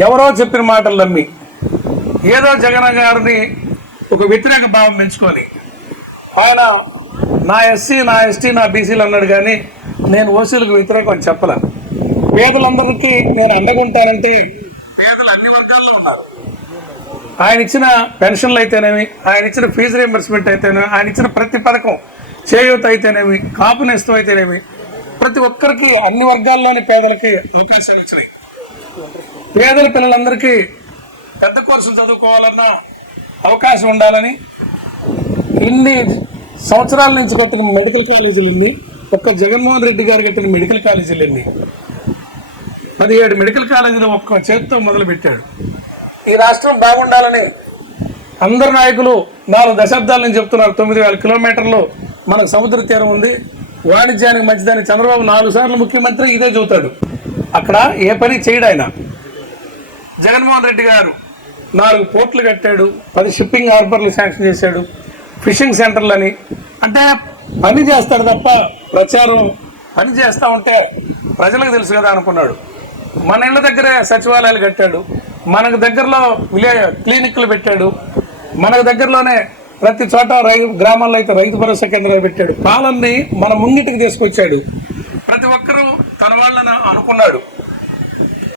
ఎవరో చెప్పిన మాటలు నమ్మి ఏదో జగన్ గారిని ఒక వ్యతిరేక భావం పెంచుకొని ఆయన నా ఎస్సీ నా ఎస్టీ నా బీసీలు అన్నాడు కానీ నేను ఓసీలకు వ్యతిరేకం అని చెప్పలే. పేదలందరికీ నేను అండగుంటానంటే పేదలు అన్ని వర్గాల్లో ఉన్నారు. ఆయన ఇచ్చిన పెన్షన్లు అయితేనేమి ఆయన ఇచ్చిన ఫీజు రియంబర్స్మెంట్ అయితేనేమి ఆయన ఇచ్చిన ప్రతి పథకం చేయూత అయితేనేమి కాపు నేస్తం అయితేనేమి ప్రతి ఒక్కరికి అన్ని వర్గాల్లోని పేదలకి అవకాశాలు ఇచ్చినాయి పేదల పిల్లలందరికీ పెద్ద కోర్సులు చదువుకోవాలన్న అవకాశం ఉండాలని ఇన్ని సంవత్సరాల నుంచి కట్టిన మెడికల్ కాలేజీలు ఎన్ని ఒక్క జగన్మోహన్ రెడ్డి గారు కట్టిన మెడికల్ కాలేజీలు ఎన్ని పదిహేడు మెడికల్ కాలేజీలు ఒక్క చేతితో మొదలుపెట్టాడు. ఈ రాష్ట్రం బాగుండాలని అందరు నాయకులు నాలుగు దశాబ్దాల నుంచి చెప్తున్నారు. తొమ్మిది వేల కిలోమీటర్లు మనకు సముద్ర తీరం ఉంది. వాణిజ్యానికి మంచిదని చంద్రబాబు నాలుగు సార్లు ముఖ్యమంత్రి ఇదే చూతాడు. అక్కడ ఏ పని చేయడు ఆయన. జగన్మోహన్ రెడ్డి గారు. నాలుగు పోర్ట్లు కట్టాడు పది షిప్పింగ్ హార్బర్లు శాంక్షన్ చేశాడు ఫిషింగ్ సెంటర్లని అంటే పని చేస్తాడు తప్ప ప్రచారం పని చేస్తా ఉంటే ప్రజలకు తెలుసు కదా అనుకున్నాడు. మన ఇళ్ళ దగ్గరే సచివాలయాలు కట్టాడు మనకు దగ్గరలో విలే క్లినిక్లు పెట్టాడు మనకు దగ్గరలోనే ప్రతి చోట రైతు గ్రామాల్లో అయితే రైతు భరోసా కేంద్రాలు పెట్టాడు. పాలన్ని మన ముంగిటికి తీసుకొచ్చాడు. ప్రతి ఒక్కరూ తన వాళ్ళని అనుకున్నాడు.